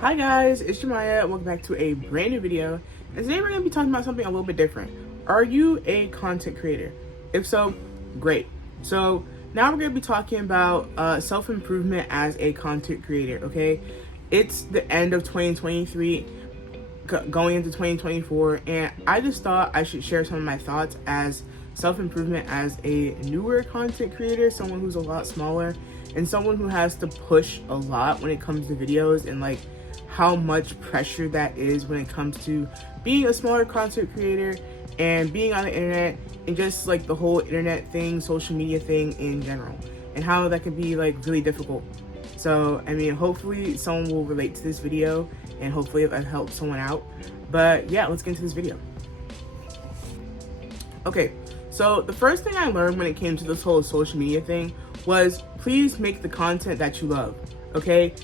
Hi guys, it's Jemiah. Welcome back to a brand new video. And today we're going to be talking about something a little bit different. Are you a content creator? If so, great. So now we're going to be talking about self-improvement as a content creator, okay? It's the end of 2023, going into 2024, and I just thought I should share some of my thoughts as self-improvement as a newer content creator, someone who's a lot smaller, and someone who has to push a lot when it comes to videos, and like how much pressure that is when it comes to being a smaller content creator and being on the internet and just like the whole internet thing, social media thing in general, and how that can be like really difficult. So I mean, hopefully someone will relate to this video and hopefully that helps someone out. But yeah, let's get into this video. Okay, so the first thing I learned when it came to this whole social media thing was please make the content that you love, okay?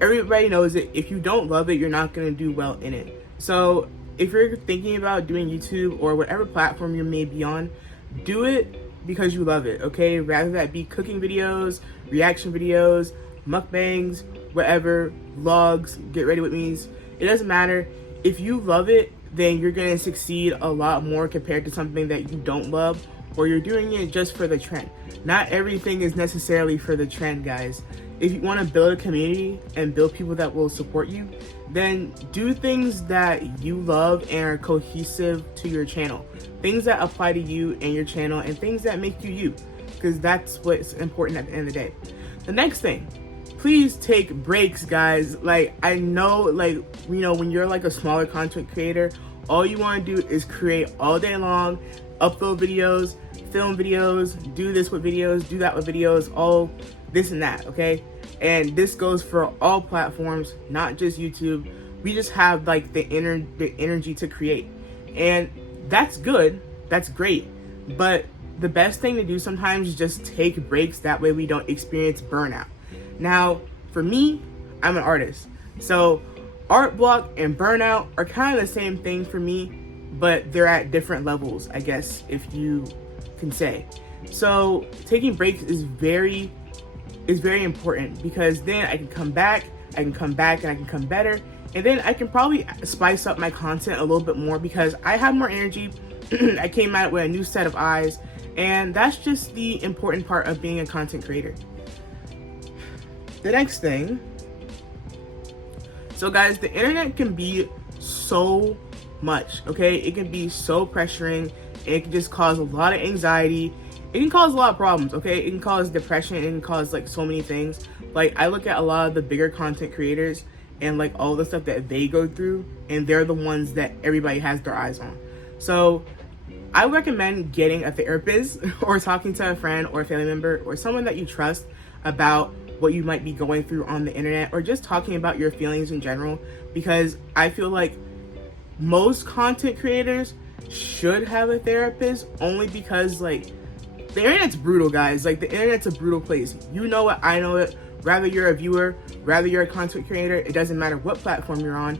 Everybody knows it. If you don't love it, you're not going to do well in it. So if you're thinking about doing YouTube or whatever platform you may be on, do it because you love it, okay? Rather that be cooking videos, reaction videos, mukbangs, whatever, vlogs, get ready with me's. It doesn't matter. If you love it, then you're going to succeed a lot more compared to something that you don't love, or you're doing it just for the trend. Not everything is necessarily for the trend, guys. If you want to build a community and build people that will support you, then do things that you love and are cohesive to your channel. Things that apply to you and your channel, and things that make you you, because that's what's important at the end of the day. The next thing, please take breaks, guys. Like, I know, like, you know, when you're like a smaller content creator, all you want to do is create all day long, upload videos, film videos, do this with videos, do that with videos, all this and that, okay? And this goes for all platforms, not just YouTube. We just have like the energy to create, and that's good, that's great. But the best thing to do sometimes is just take breaks. That way we don't experience burnout. Now, for me, I'm an artist, so art block and burnout are kind of the same thing for me, but they're at different levels, I guess, if you can say. So taking breaks is very important, because then I can come back and I can come better, and then I can probably spice up my content a little bit more because I have more energy. I came out with a new set of eyes, and that's just the important part of being a content creator. The next thing, so guys, the internet can be so much, okay? It can be so pressuring. It can just cause a lot of anxiety. It can cause a lot of problems, okay? It can cause depression. It can cause like so many things. Like, I look at a lot of the bigger content creators and like all the stuff that they go through, and they're the ones that everybody has their eyes on. So I recommend getting a therapist or talking to a friend or a family member or someone that you trust about what you might be going through on the internet, or just talking about your feelings in general, because I feel like most content creators should have a therapist, only because like the internet's brutal, guys. Like, the internet's a brutal place. You know it, I know it. Rather you're a viewer, rather you're a content creator, it doesn't matter what platform you're on.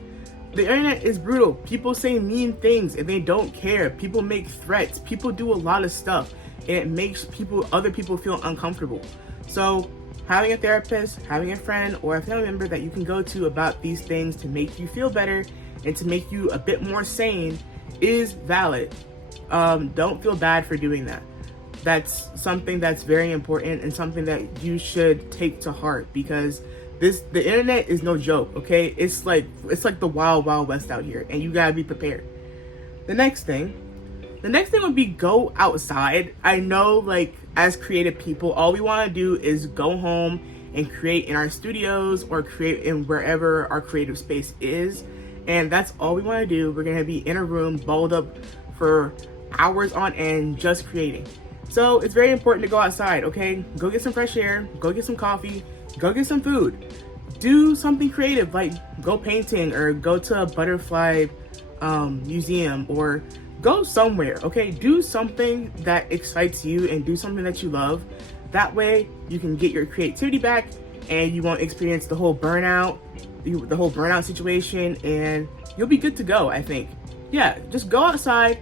The internet is brutal. People say mean things and they don't care. People make threats. People do a lot of stuff, and it makes other people feel uncomfortable. So having a therapist, having a friend or a family member that you can go to about these things to make you feel better and to make you a bit more sane is valid. Don't feel bad for doing that. That's something that's very important and something that you should take to heart, because the internet is no joke, okay? It's like the wild west out here, and you gotta be prepared. The next thing would be go outside. I know, like, as creative people, all we want to do is go home and create in our studios or create in wherever our creative space is, and that's all we want to do. We're gonna be in a room balled up for hours on end just creating. So it's very important to go outside, okay? Go get some fresh air, go get some coffee, go get some food. Do something creative, like go painting or go to a butterfly museum, or go somewhere, okay? Do something that excites you and do something that you love. That way you can get your creativity back and you won't experience the whole burnout situation, and you'll be good to go, I think. Yeah, just go outside,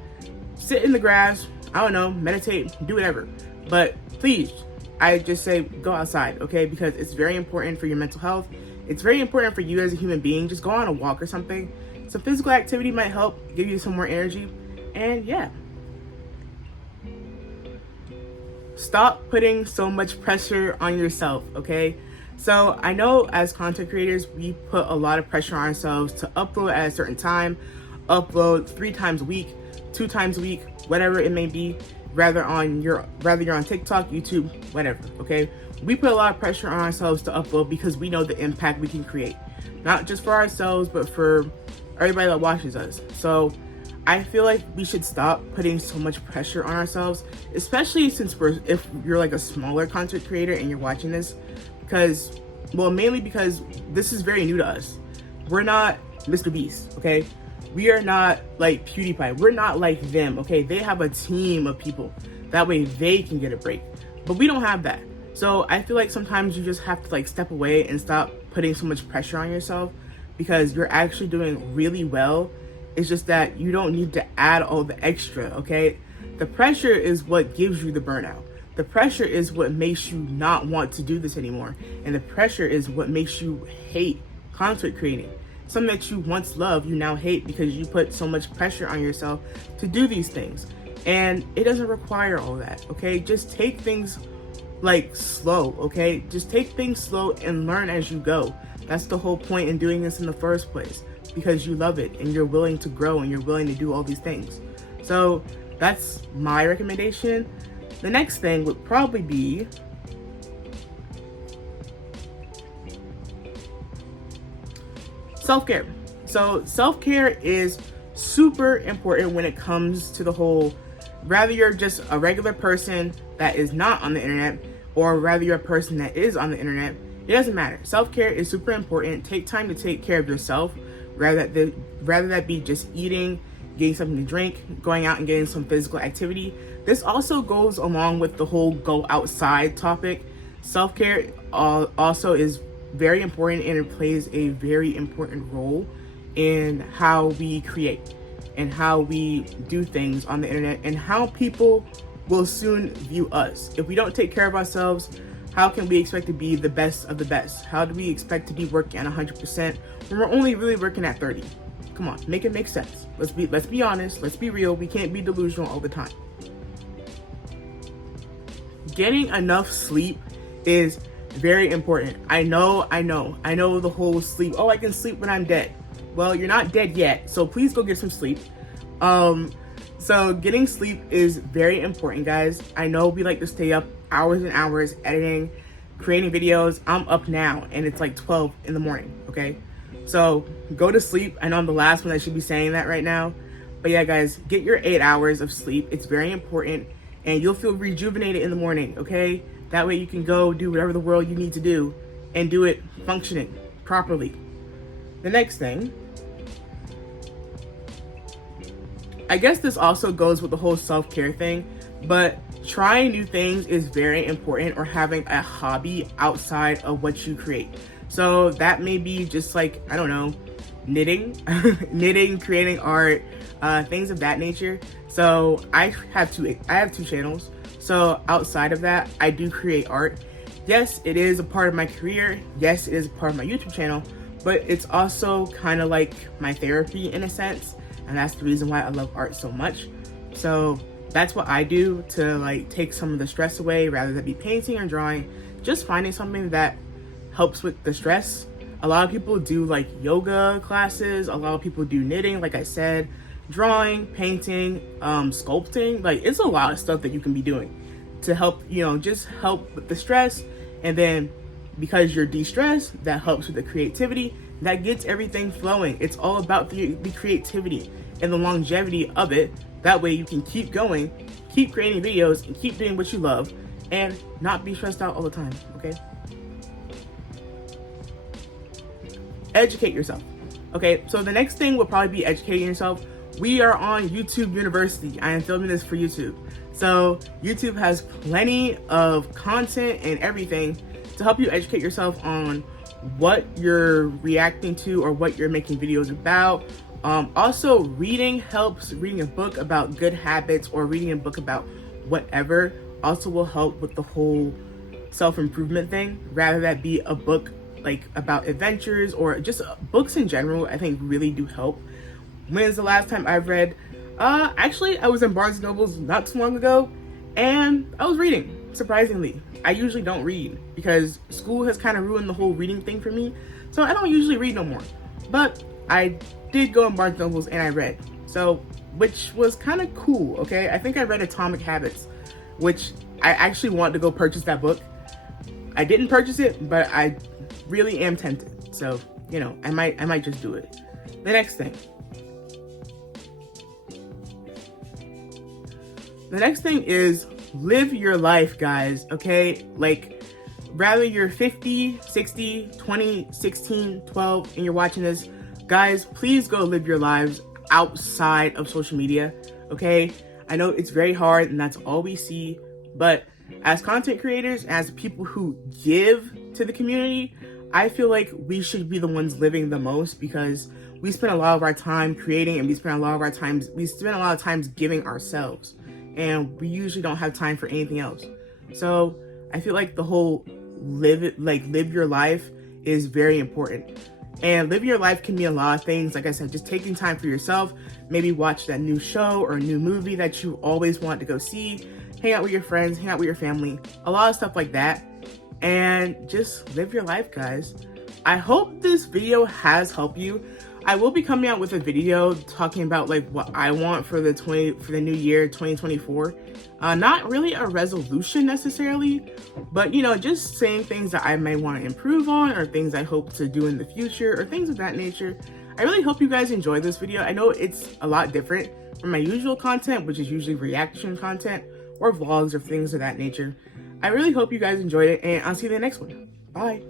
sit in the grass, I don't know, meditate, do whatever. But please, I just say go outside, okay? Because it's very important for your mental health It's very important for you as a human being. Just go on a walk or something. Some physical activity might help give you some more energy. And yeah. Stop putting so much pressure on yourself, okay? So I know as content creators, we put a lot of pressure on ourselves to upload at a certain time, upload 3 times a week, 2 times a week, whatever it may be, rather you're on TikTok, YouTube, whatever, okay? We put a lot of pressure on ourselves to upload because we know the impact we can create, not just for ourselves, but for everybody that watches us. So I feel like we should stop putting so much pressure on ourselves, especially if you're like a smaller content creator and you're watching this, mainly because this is very new to us. We're not Mr. Beast, okay? We are not like PewDiePie. We're not like them, okay? They have a team of people. That way they can get a break. But we don't have that. So I feel like sometimes you just have to like step away and stop putting so much pressure on yourself, because you're actually doing really well. It's just that you don't need to add all the extra, okay? The pressure is what gives you the burnout. The pressure is what makes you not want to do this anymore. And the pressure is what makes you hate content creating. Something that you once loved, you now hate because you put so much pressure on yourself to do these things. And it doesn't require all that, okay? Just take things like slow, okay? Just take things slow and learn as you go. That's the whole point in doing this in the first place, because you love it and you're willing to grow and you're willing to do all these things. So that's my recommendation. The next thing would probably be self-care. So self-care is super important when it comes to the whole, rather you're just a regular person that is not on the internet, or rather you're a person that is on the internet, it doesn't matter. Self-care is super important. Take time to take care of yourself, rather that be just eating, getting something to drink, going out and getting some physical activity. This also goes along with the whole go outside topic. Self-care also is very important, and it plays a very important role in how we create and how we do things on the internet and how people will soon view us. If we don't take care of ourselves, how can we expect to be the best of the best? How do we expect to be working at 100% when we're only really working at 30? Come on, make it make sense. Let's be honest, let's be real. We can't be delusional all the time. Getting enough sleep is very important. I know the whole sleep. Oh, I can sleep when I'm dead. Well, you're not dead yet, so please go get some sleep. So getting sleep is very important, guys. I know we like to stay up hours and hours editing, creating videos. I'm up now and it's like 12 in the morning, okay? So go to sleep. I know I'm the last one that should be saying that right now, but yeah, guys, get your 8 hours of sleep. It's very important, and you'll feel rejuvenated in the morning, okay? That way you can go do whatever the world you need to do and do it functioning properly. The next thing, I guess this also goes with the whole self-care thing, but trying new things is very important, or having a hobby outside of what you create. So that may be just like, I don't know, knitting, creating art, things of that nature. So I have two channels. So outside of that, I do create art. Yes, it is a part of my career. Yes, it is a part of my YouTube channel, but it's also kind of like my therapy in a sense. And that's the reason why I love art so much. So that's what I do to like take some of the stress away, rather than be painting or drawing, just finding something that helps with the stress. A lot of people do like yoga classes. A lot of people do knitting, like I said, drawing, painting, sculpting. Like, it's a lot of stuff that you can be doing to help, just help with the stress. And then because you're de-stressed, that helps with the creativity. That gets everything flowing. It's all about the creativity and the longevity of it. That way you can keep going, keep creating videos, and keep doing what you love, and not be stressed out all the time, okay? Educate yourself. Okay, so the next thing will probably be educating yourself. We are on YouTube University. I am filming this for YouTube. So YouTube has plenty of content and everything to help you educate yourself on what you're reacting to or what you're making videos about. Also, reading helps. Reading a book about good habits or reading a book about whatever also will help with the whole self-improvement thing, rather that be a book like about adventures or just books in general, I think really do help. When is the last time I've read? Actually, I was in Barnes & Nobles not too long ago, and I was reading, surprisingly. I usually don't read because school has kind of ruined the whole reading thing for me, so I don't usually read no more. But I did go in Barnes & Nobles and I read, so, which was kind of cool, okay? I think I read Atomic Habits, which I actually want to go purchase that book. I didn't purchase it, but I really am tempted. So, you know, I might just do it. The next thing. The next thing is live your life, guys, okay? Like, rather you're 50, 60, 20, 16, 12, and you're watching this, guys, please go live your lives outside of social media, okay? I know it's very hard and that's all we see, but as content creators, as people who give to the community, I feel like we should be the ones living the most because we spend a lot of our time creating and we spend a lot of times giving ourselves. And we usually don't have time for anything else. So I feel like the whole live your life is very important. And living your life can mean a lot of things. Like I said, just taking time for yourself, maybe watch that new show or a new movie that you always want to go see, hang out with your friends, hang out with your family, a lot of stuff like that. And just live your life, guys. I hope this video has helped you. I will be coming out with a video talking about like what I want for the new year 2024. Not really a resolution necessarily, but you know, just saying things that I may want to improve on or things I hope to do in the future or things of that nature. I really hope you guys enjoyed this video. I know it's a lot different from my usual content, which is usually reaction content or vlogs or things of that nature. I really hope you guys enjoyed it, and I'll see you in the next one. Bye.